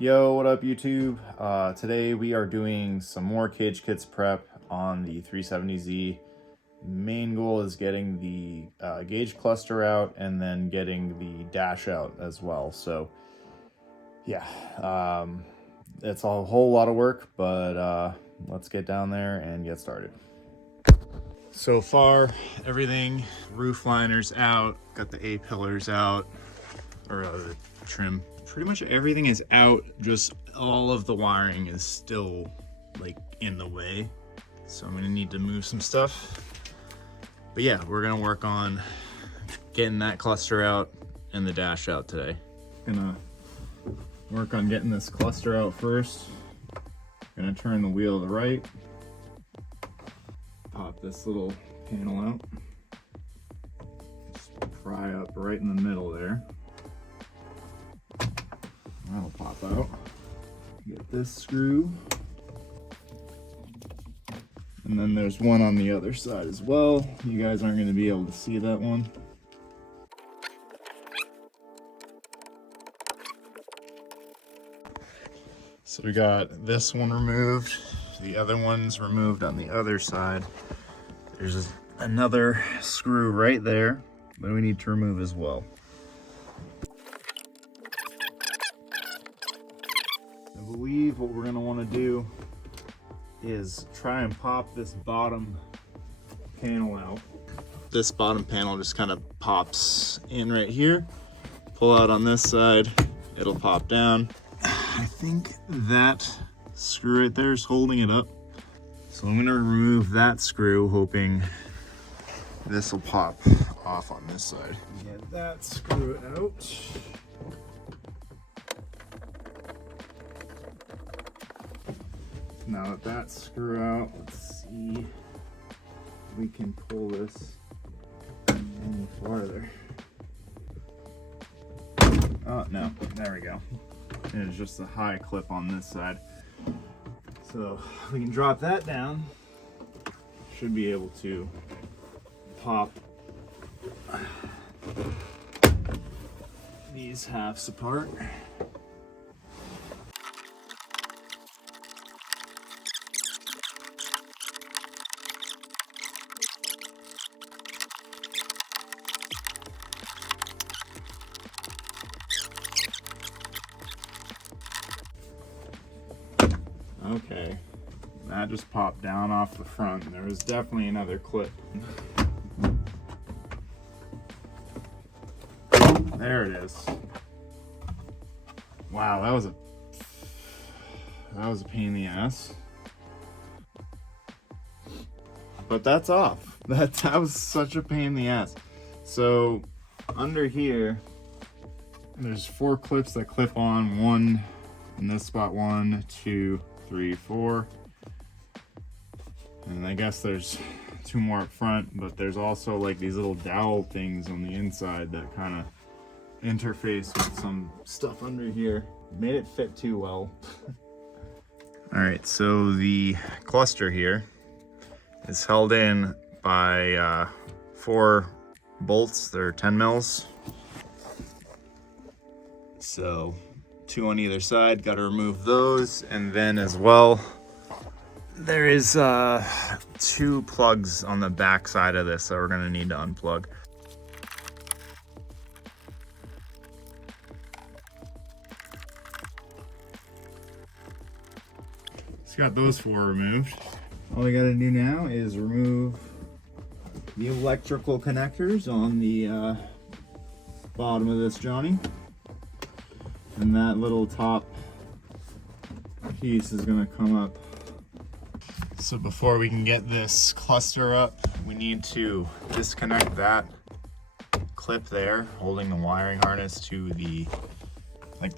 Yo, what up YouTube? Today we are doing some more cage kits prep on the 370Z. Main goal is getting the gauge cluster out and then getting the dash out as well. So yeah, it's a whole lot of work, but let's get down there and get started. So far, everything, roof liners out, got the A-pillars out, or the trim. Pretty much everything is out, just all of the wiring is still like in the way. So I'm gonna need to move some stuff. But yeah, we're gonna work on getting that cluster out and the dash out today. Gonna work on getting this cluster out first. Gonna turn the wheel to the right. Pop this little panel out. Just pry up right in the middle there. That'll pop out. Get this screw. And then there's one on the other side as well. You guys aren't going to be able to see that one. So we got this one removed. The other one's removed on the other side. There's another screw right there that we need to remove as well. I believe what we're going to want to do is try and pop this bottom panel out. This bottom panel just kind of pops in right here. Pull out on this side, it'll pop down. I think that screw right there is holding it up. So I'm going to remove that screw, hoping this will pop off on this side. Get that screw out. Now that that's screw out, let's see if we can pull this any farther. Oh no, there we go. And it's just a high clip on this side. So we can drop that down. Should be able to pop these halves apart. Okay, that just popped down off the front. There was definitely another clip. There it is. Wow, that was a pain in the ass. But that's off. That was such a pain in the ass. So under here, there's 4 clips that clip on. One in this spot, 1, 2, 3, 4. And I guess there's 2 more up front, but there's also like these little dowel things on the inside that kind of interface with some stuff under here. Made it fit too well. All right, so the cluster here is held in by 4 bolts. They're 10 mils. So 2 on either side, got to remove those. And then as well, there is 2 plugs on the back side of this that we're going to need to unplug. Just got those 4 removed. All we got to do now is remove the electrical connectors on the bottom of this Johnny. And that little top piece is going to come up. So before we can get this cluster up, we need to disconnect that clip there, holding the wiring harness to the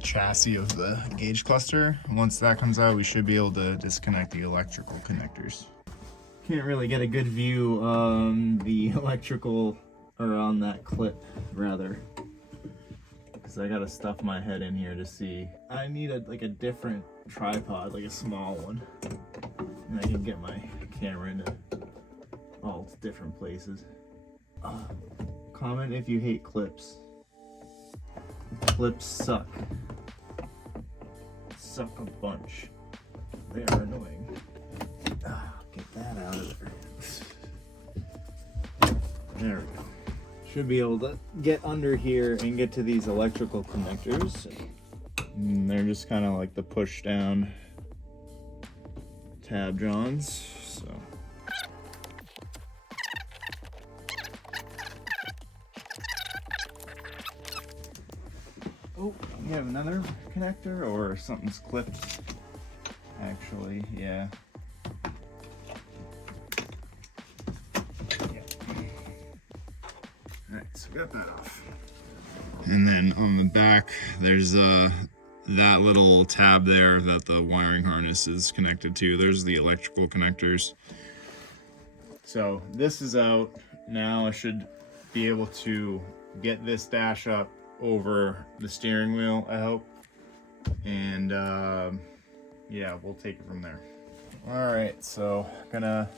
chassis of the gauge cluster. Once that comes out, we should be able to disconnect the electrical connectors. Can't really get a good view on the electrical, or on that clip rather, because I gotta stuff my head in here to see. I need a different tripod, like a small one, and I can get my camera into all different places. Comment if you hate clips. Clips suck. suck a bunch. They are annoying. Get that out of there. There we go. Should be able to get under here and get to these electrical connectors. And they're just kind of like the push down tab johns. So. Oh, you have another connector or something's clipped? Actually, yeah. Alright, so got that off. And then on the back, there's that little tab there that the wiring harness is connected to. There's the electrical connectors. So this is out. Now I should be able to get this dash up over the steering wheel, I hope. And yeah, we'll take it from there. Alright, so gonna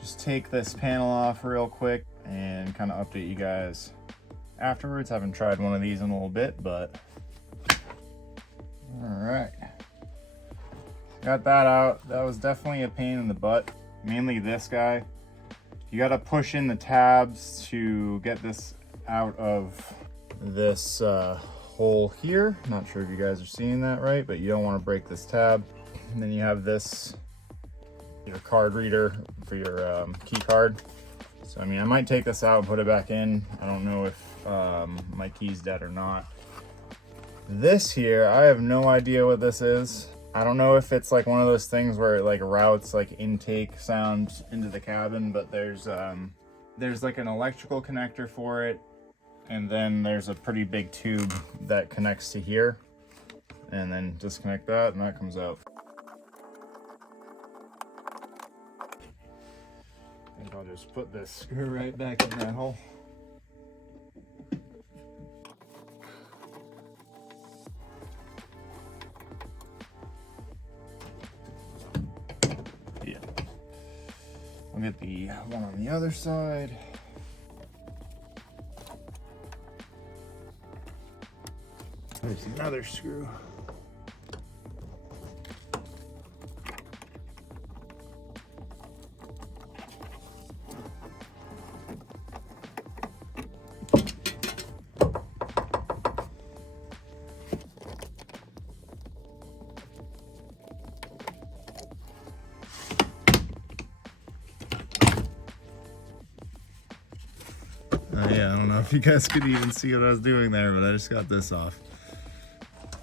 just take this panel off real quick and kind of update you guys afterwards. I haven't tried one of these in a little bit, but all right, got that out. That was definitely a pain in the butt, mainly this guy. You got to push in the tabs to get this out of this hole here. Not sure if you guys are seeing that right, but you don't want to break this tab. And then you have this, your card reader for your key card. So I mean, I might take this out and put it back in. I don't know if my key's dead or not. This here, I have no idea what this is. I don't know if it's like one of those things where it like routes like intake sound into the cabin, but there's like an electrical connector for it, and then there's a pretty big tube that connects to here, and then disconnect that and that comes out. I think I'll just put this screw right back in that hole. Yeah. I'll get the one on the other side. There's another screw. Yeah, I don't know if you guys could even see what I was doing there, but I just got this off.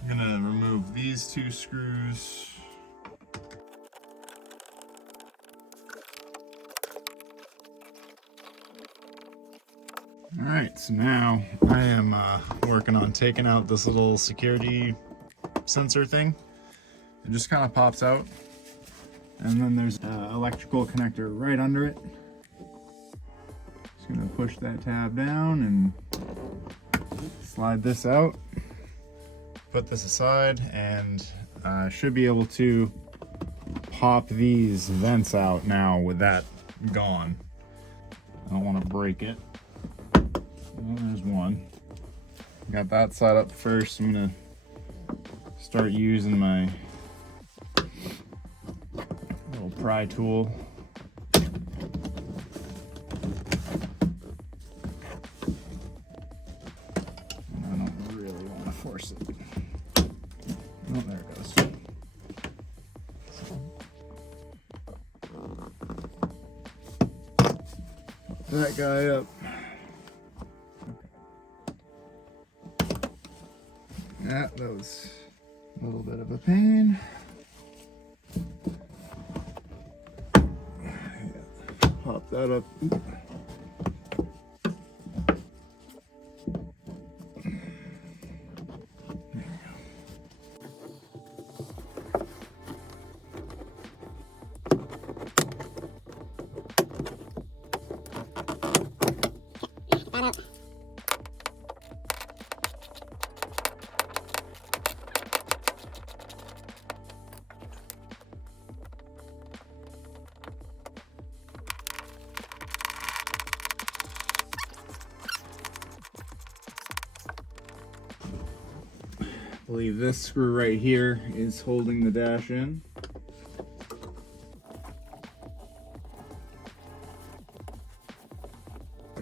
I'm gonna remove these two screws. All right, so now I am working on taking out this little security sensor thing. It just kind of pops out. And then there's an electrical connector right under it. Just gonna push that tab down and slide this out. Put this aside, and I should be able to pop these vents out now with that gone. I don't want to break it. Well, there's one. Got that side up first. I'm gonna start using my little pry tool. Force it. Oh, there it goes. That guy up. Okay. Yeah, that was a little bit of a pain. Yeah. Pop that up. Oop. believe this screw right here is holding the dash in.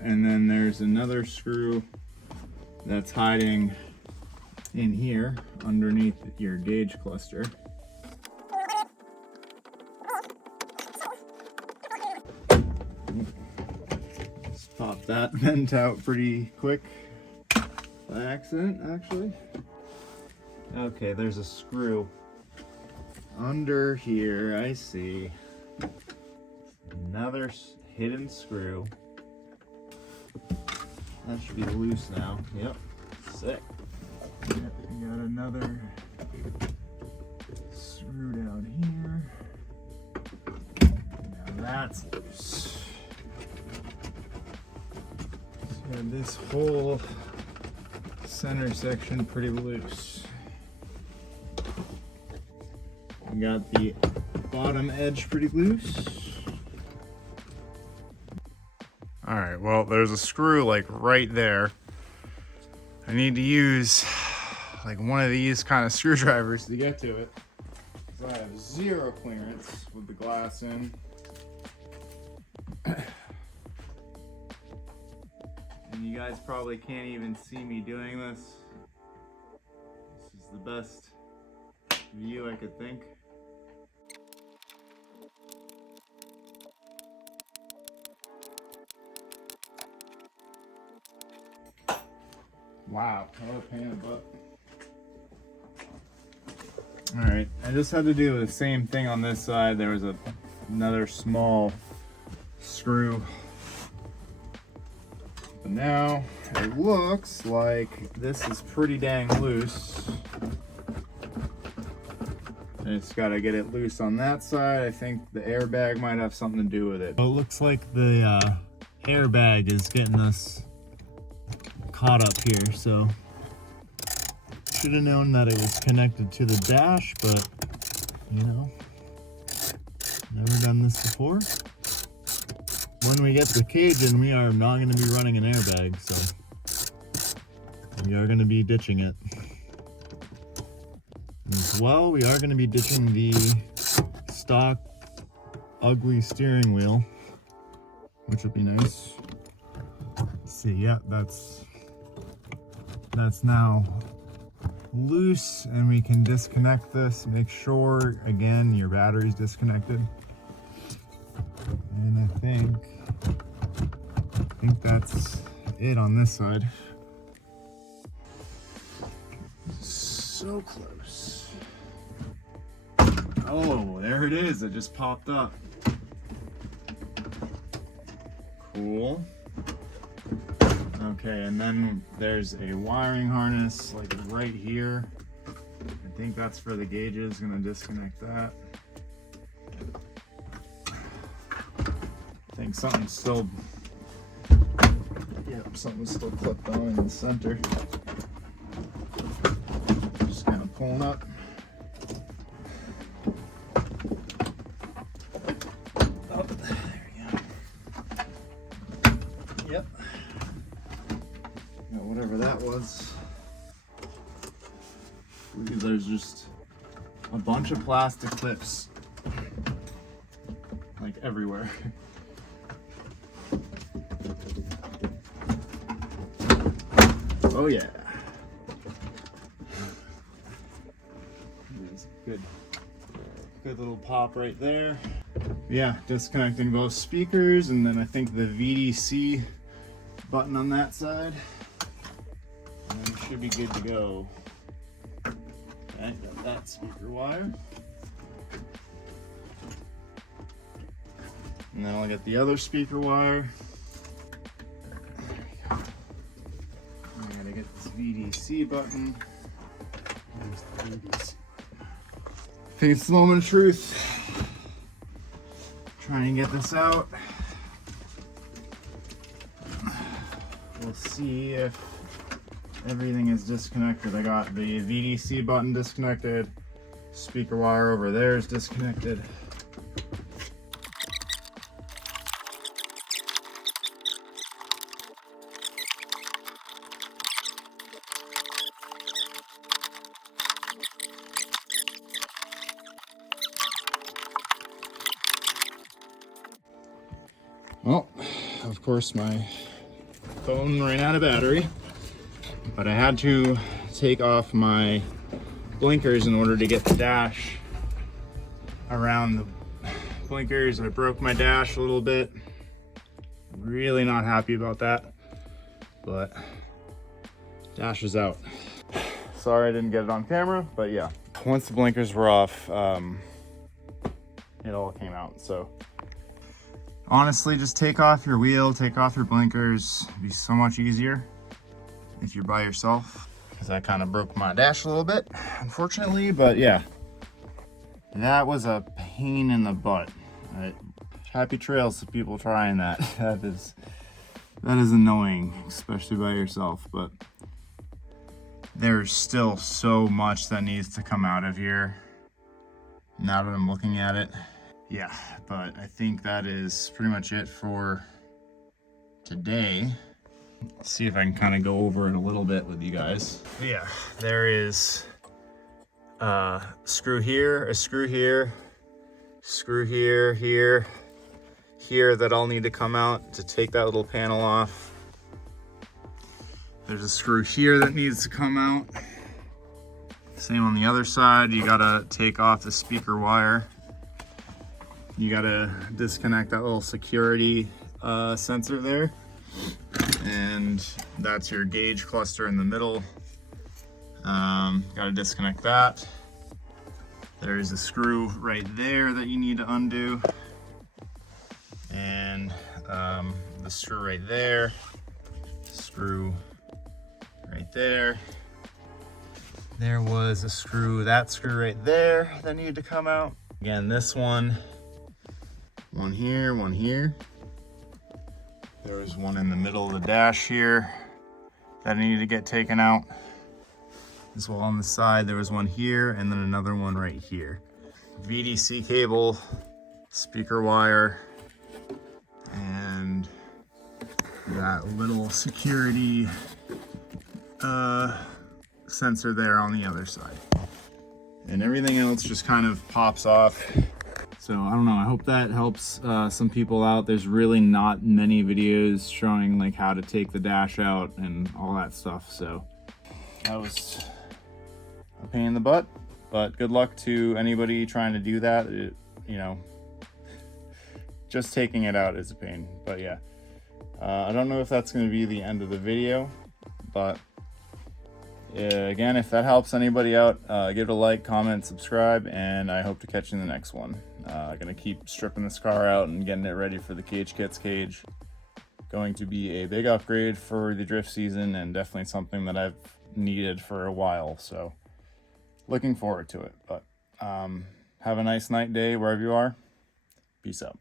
And then there's another screw that's hiding in here underneath your gauge cluster. Just pop that vent out pretty quick by accident, actually. Okay, there's a screw under here. I see another hidden screw. That should be loose now. Yep, sick. Yep, we got another screw down here. Now that's loose. So this whole center section pretty loose. We got the bottom edge pretty loose. All right, well, there's a screw like right there. I need to use like one of these kind of screwdrivers to get to it, because I have zero clearance with the glass in. And you guys probably can't even see me doing this. This is the best view I could think. Wow, what a pain in the butt. Alright, I just had to do the same thing on this side. There was another small screw. But now it looks like this is pretty dang loose. I just gotta get it loose on that side. I think the airbag might have something to do with it. Well, it looks like the airbag is getting us caught up here, so should have known that it was connected to the dash, but you know, never done this before. When we get the cage in, we are not going to be running an airbag, so we are going to be ditching it. As well, we are going to be ditching the stock ugly steering wheel, which will be nice. Let's see, yeah, that's now loose, and we can disconnect this. Make sure, again, your battery's disconnected. And I think that's it on this side. So close. Oh, there it is. It just popped up. Cool. Okay, and then there's a wiring harness like right here. I think that's for the gauges. Gonna disconnect that. I think something's still, something's still clipped on in the center. Just kind of pulling up. Oh, there we go. Yep. Whatever that was. There's just a bunch of plastic clips like everywhere. Oh yeah. There's a good little pop right there. Yeah, disconnecting both speakers, and then I think the VDC button on that side. And then we should be good to go. Okay, got that speaker wire. Now I got the other speaker wire. I gotta get this VDC button. There's the VDC. I think it's the moment of truth. Try and get this out. We'll see if everything is disconnected. I got the VDC button disconnected. Speaker wire over there is disconnected. Well, of course my phone ran out of battery, but I had to take off my blinkers in order to get the dash around the blinkers. I broke my dash a little bit. Really not happy about that, but dash is out. Sorry I didn't get it on camera, but yeah. Once the blinkers were off, it all came out. So honestly, just take off your wheel, take off your blinkers. It'd be so much easier if you're by yourself, because I kind of broke my dash a little bit, unfortunately. But yeah, that was a pain in the butt. Happy trails to people trying that. That is annoying, especially by yourself. But there's still so much that needs to come out of here now that I'm looking at it. Yeah, but I think that is pretty much it for today. Let's see if I can kind of go over it a little bit with you guys. But yeah, there is a screw here, a screw here, screw here, here that all need to come out to take that little panel off. There's a screw here that needs to come out. Same on the other side. You gotta take off the speaker wire. You gotta disconnect that little security sensor there. And that's your gauge cluster in the middle. Gotta disconnect that. There's a screw right there that you need to undo. And the screw right there. Screw right there. There was a screw, that screw right there that needed to come out. Again, this one here, one here. There was one in the middle of the dash here that needed to get taken out. As well on the side, there was one here and then another one right here. VDC cable, speaker wire, and that little security sensor there on the other side. And everything else just kind of pops off. So I don't know, I hope that helps some people out. There's really not many videos showing like how to take the dash out and all that stuff. So that was a pain in the butt, but good luck to anybody trying to do that. You know, just taking it out is a pain, but yeah. I don't know if that's going to be the end of the video, but again, if that helps anybody out, give it a like, comment, subscribe, and I hope to catch you in the next one. Gonna keep stripping this car out and getting it ready for the Cage Kits cage. Going to be a big upgrade for the drift season, and definitely something that I've needed for a while, so looking forward to it. But have a nice night, day, wherever you are. Peace out.